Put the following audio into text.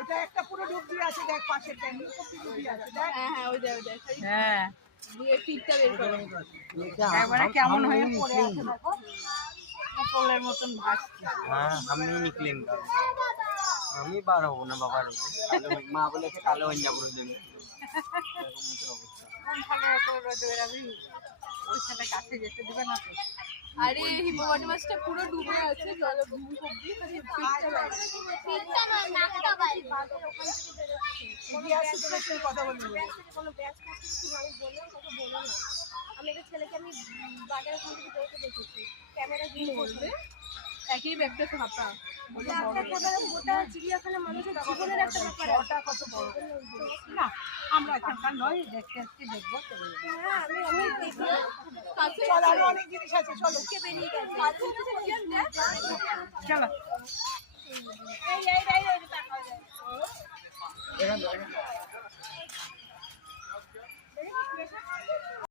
ওটা একটা পুরো ডুব দিয়ে আছে, দেখ পাশেরটা মুখ অব্দি ডুব দিয়ে আছে, দেখ। হ্যাঁ হ্যাঁ ওই দেখ ওই দেখ। হ্যাঁ দিয়ে টিপটা বের করো। একবারে কেমন হয়ে পড়ে আছে দেখো, পটলের মতন ভাসছে। हाँ हम नहीं निकलेंगे, हम ही बाहर हो ना बाबा माँ बोले थे कालो हंजा बोल देंगे কোন ভালো করে রোদ বেরাবি, ওইখানে কাছে যেতে দিবে না তো। আরে হিপোপটেমাসটা পুরো ডুবে আছে জলে মুখ অব্দি, খালি পিঠটা বের। পিঠটা না, নাকটা বাইরে। বাঘের ওখান থেকে বেরোচ্ছে। এগিয়ে আসছে তোদের সাথে কথা বলবো। ব্যাগ থেকে কোনো ব্যাগ খাচ্ছে কিছু মানুষ বললো, কাউকে বলো না। আমি একটা ছেলেকে বাঘের ওখান থেকে বেরোতে দেখেছি, ক্যামেরা জুম করবে। একই ব্যাগটা ছাপা। একটা গোটা চিড়িয়াখানা মানুষের জীবনের একটা ব্যাপার আছে। ওটা কত বড়। না আমরা এখানকার নয়, দেখতে আসছি, দেখবো চলে যাবো। হ্যাঁ, আমি দেখি। কাছে চল, আরো অনেক জিনিস আছে, চলো। কে বেরিয়ে গেছে। চলো এই টাকা যায়। देखा